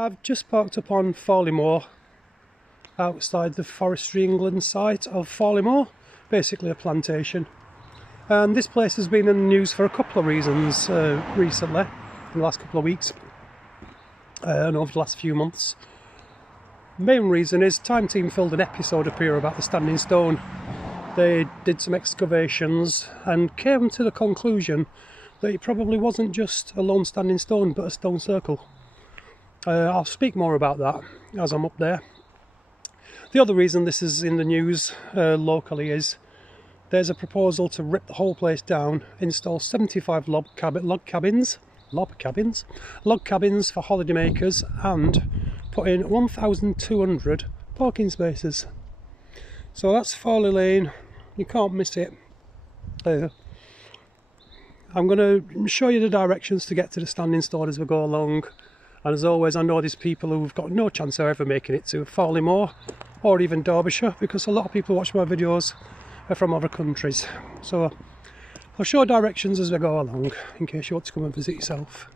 I've just parked up on Farley Moor outside the Forestry England site of Farley Moor, basically a plantation. And this place has been in the news for a couple of reasons recently, in the last couple of weeks and over the last few months. The main reason is Time Team filmed an episode up here about the standing stone. They did some excavations and came to the conclusion that it probably wasn't just a lone standing stone but a stone circle. I'll speak more about that as I'm up there. The other reason this is in the news locally is there's a proposal to rip the whole place down, install 75 log cabins for holidaymakers and put in 1,200 parking spaces. So that's Farley Lane, you can't miss it. I'm going to show you the directions to get to the standing stone as we go along. And as always, I know there's people who've got no chance of ever making it to Farley Moor or even Derbyshire, because a lot of people watch my videos are from other countries. So I'll show directions as we go along in case you want to come and visit yourself.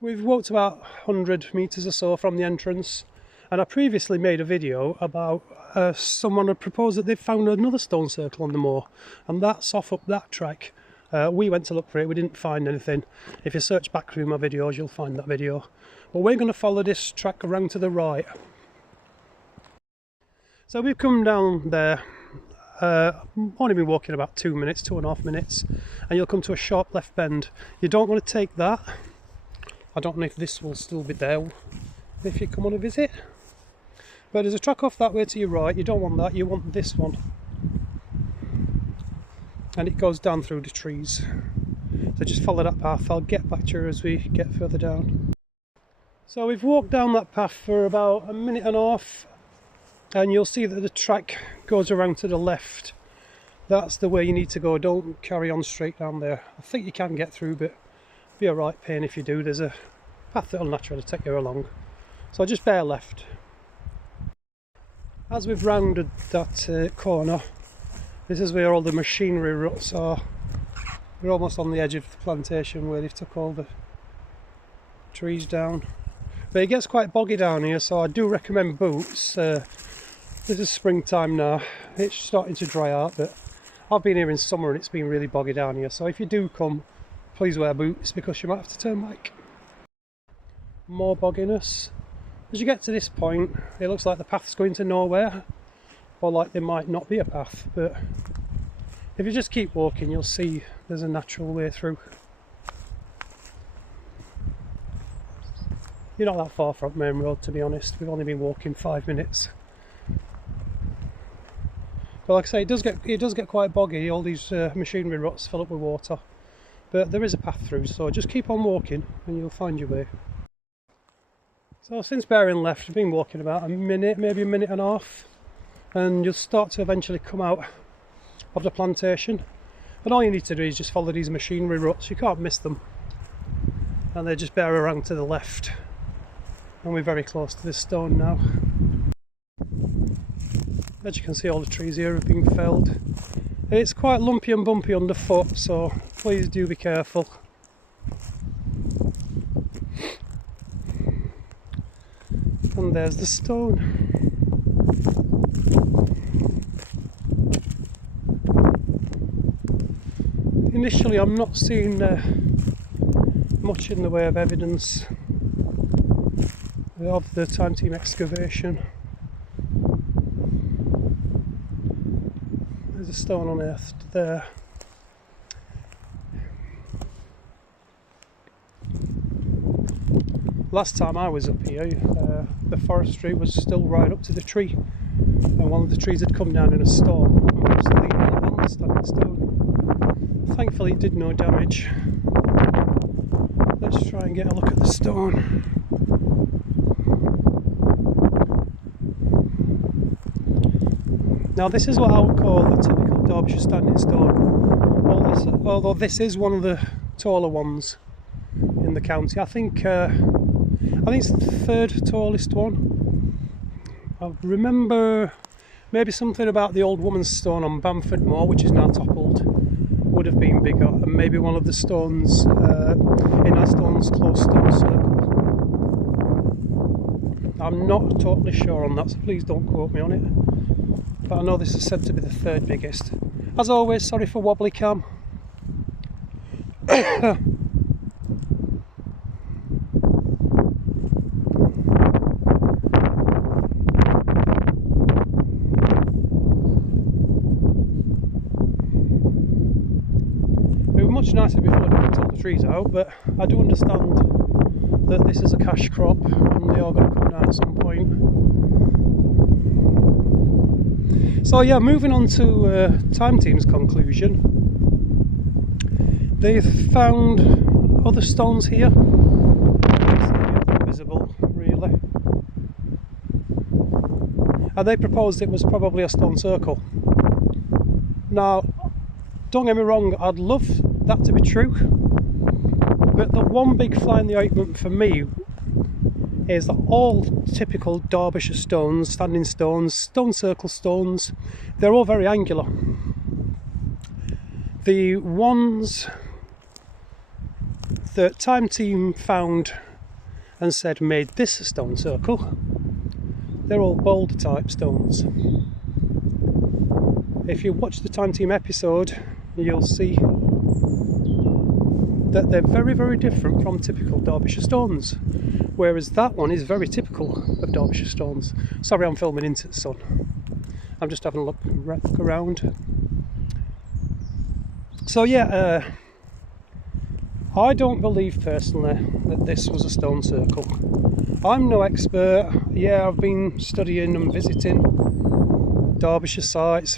We've walked about 100 metres or so from the entrance, and I previously made a video about someone had proposed that they'd found another stone circle on the moor, and that's off up that track. We went to look for it, we didn't find anything. If you search back through my videos, you'll find that video. But we're going to follow this track around to the right. So we've come down there, only been walking about 2.5 minutes, and you'll come to a sharp left bend. You don't want to take that. I don't know if this will still be there if you come on a visit. But there's a track off that way to your right, you don't want that, you want this one. And it goes down through the trees. So just follow that path. I'll get back to you as we get further down. So we've walked down that path for about 1.5 minutes, and you'll see that the track goes around to the left. That's the way you need to go, don't carry on straight down there. I think you can get through, but it'll be a right pain if you do. There's a path that'll naturally take you along. So just bear left. As we've rounded that corner, this is where all the machinery ruts are. We're almost on the edge of the plantation where they've took all the trees down. But it gets quite boggy down here, so I do recommend boots. This is springtime now, it's starting to dry out, but I've been here in summer and it's been really boggy down here, so if you do come, please wear boots because you might have to turn back. More bogginess. As you get to this point, it looks like the path's going to nowhere, or like there might not be a path, but if you just keep walking you'll see there's a natural way through. You're not that far from main road, to be honest. We've only been walking 5 minutes. But like I say, it does get quite boggy. All these machinery ruts fill up with water, but there is a path through, so just keep on walking and you'll find your way. So since bearing left, I've been walking about 1 minute, maybe 1.5 minutes, and you'll start to eventually come out of the plantation, and all you need to do is just follow these machinery ruts. You can't miss them, and they just bear around to the left, and we're very close to this stone now. As you can see, all the trees here have been felled. It's quite lumpy and bumpy underfoot, so please do be careful. And there's the stone. Initially I'm not seeing much in the way of evidence of the Time Team excavation. There's a stone unearthed there. Last time I was up here, the forestry was still right up to the tree, and one of the trees had come down in a storm and was leaning on the standing stone. Thankfully it did no damage. Let's try and get a look at the stone. Now this is what I would call a typical Derbyshire standing stone, although this is one of the taller ones in the county. I think it's the third tallest one. I remember maybe something about the old woman's stone on Bamford Moor, which is now toppled, would have been bigger, and maybe one of the stones in Aston's close stone circle. I'm not totally sure on that, so please don't quote me on it. But I know this is said to be the third biggest. As always, sorry for wobbly cam. It was much nicer before they cut all the trees out, but I do understand that this is a cash crop and they are going to come down at some point. So yeah, moving on to Time Team's conclusion. They've found other stones here. They're visible, really. And they proposed it was probably a stone circle. Now, don't get me wrong, I'd love that to be true. But the one big fly in the ointment for me is that all typical Derbyshire stones, standing stones, stone circle stones, they're all very angular. The ones that Time Team found and said made this a stone circle, they're all boulder type stones. If you watch the Time Team episode, you'll see that they're very, very different from typical Derbyshire stones, whereas that one is very typical of Derbyshire stones. Sorry, I'm filming into the sun. I'm just having a look around. So yeah, I don't believe personally that this was a stone circle. I'm no expert. Yeah, I've been studying and visiting Derbyshire sites,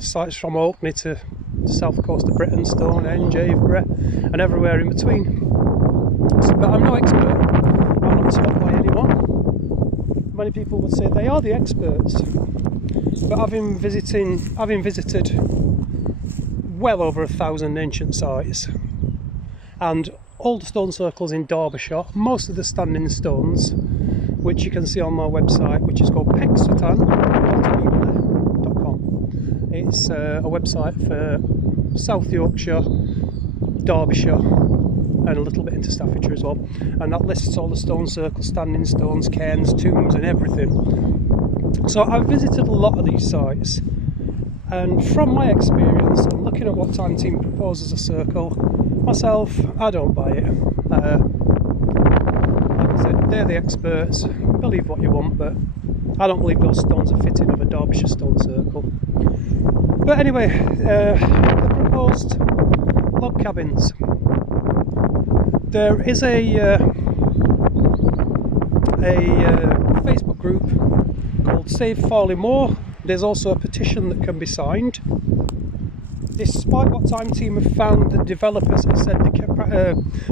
sites from Orkney to the south coast of Britain, Stonehenge, Avebury, and everywhere in between. But I'm no expert. I'm not taught by anyone. Many people would say they are the experts. But having visited well over 1,000 ancient sites and all the stone circles in Derbyshire, most of the standing stones, which you can see on my website, which is called pexotan.com. It's a website for South Yorkshire, Derbyshire, and a little bit into Staffordshire as well, and that lists all the stone circles, standing stones, cairns, tombs and everything. So I've visited a lot of these sites, and from my experience and looking at what Time Team proposes a circle, myself, I don't buy it. Like I said, they're the experts, believe what you want, but I don't believe those stones are fitting of a Derbyshire stone circle. But anyway, the proposed log cabins. There is a Facebook group called Save Farley Moor. There's also a petition that can be signed. Despite what Time Team have found, the developers have said they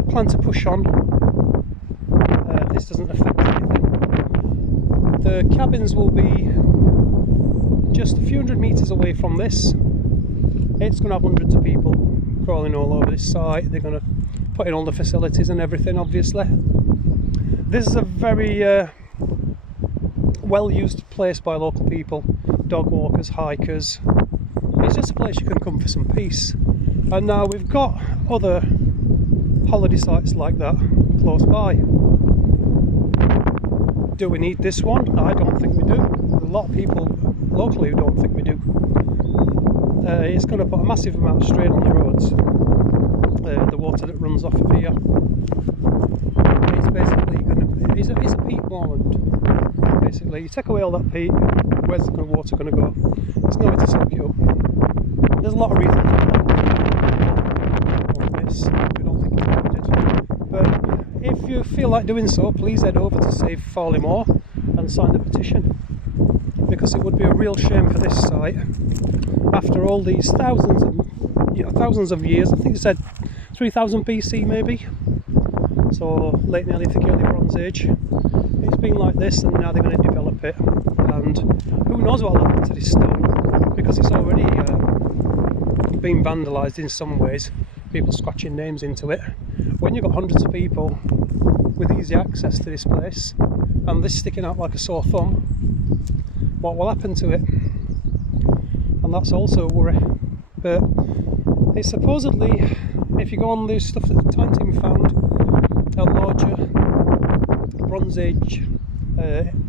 plan to push on. This doesn't affect anything. The cabins will be just a few hundred metres away from this. It's going to have hundreds of people crawling all over this site. They're going to put in all the facilities and everything, obviously. This is a very well used place by local people, dog walkers, hikers. It's just a place you can come for some peace. And now we've got other holiday sites like that close by. Do we need this one? I don't think we do. A lot of people locally who don't think we do. It's going to put a massive amount of strain on the roads. The water that runs off of here. It's basically going to be, it's a peat moorland. Basically, you take away all that peat, where's the water going to go? There's nowhere to soak it up. There's a lot of reasons on this. We don't think it's needed. But if you feel like doing so, please head over to Save Farley Moor and sign the petition, because it would be a real shame for this site after all these thousands of years. I think it said 3000 BC maybe, so late Neolithic, early Bronze Age. It's been like this, and now they're going to develop it, and who knows what will happen to this stone, because it's already been vandalised in some ways, people scratching names into it. When you've got hundreds of people with easy access to this place, and this sticking out like a sore thumb, what will happen to it? And that's also a worry. But it's supposedly, if you go on the stuff that the Time Team found, a larger Bronze Age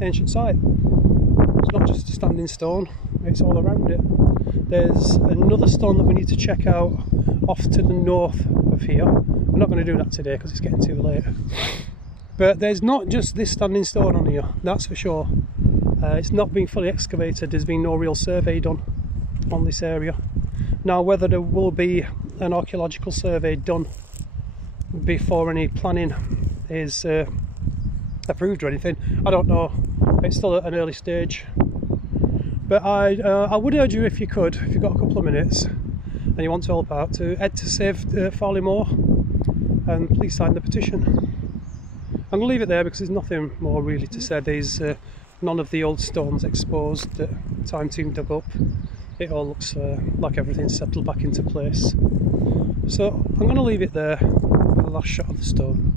ancient site. It's not just a standing stone, it's all around it. There's another stone that we need to check out off to the north of here. I'm not going to do that today because it's getting too late. But there's not just this standing stone on here, that's for sure. It's not been fully excavated, there's been no real survey done on this area. Now whether there will be an archaeological survey done before any planning is approved or anything, I don't know. It's still at an early stage. But I would urge you, if you could, if you've got a couple of minutes and you want to help out, to head to Save Farley Moor and please sign the petition. I'm going to leave it there because there's nothing more really to say. There's none of the old stones exposed that time team dug up. It all looks like everything's settled back into place. So I'm going to leave it there with the last shot of the stone.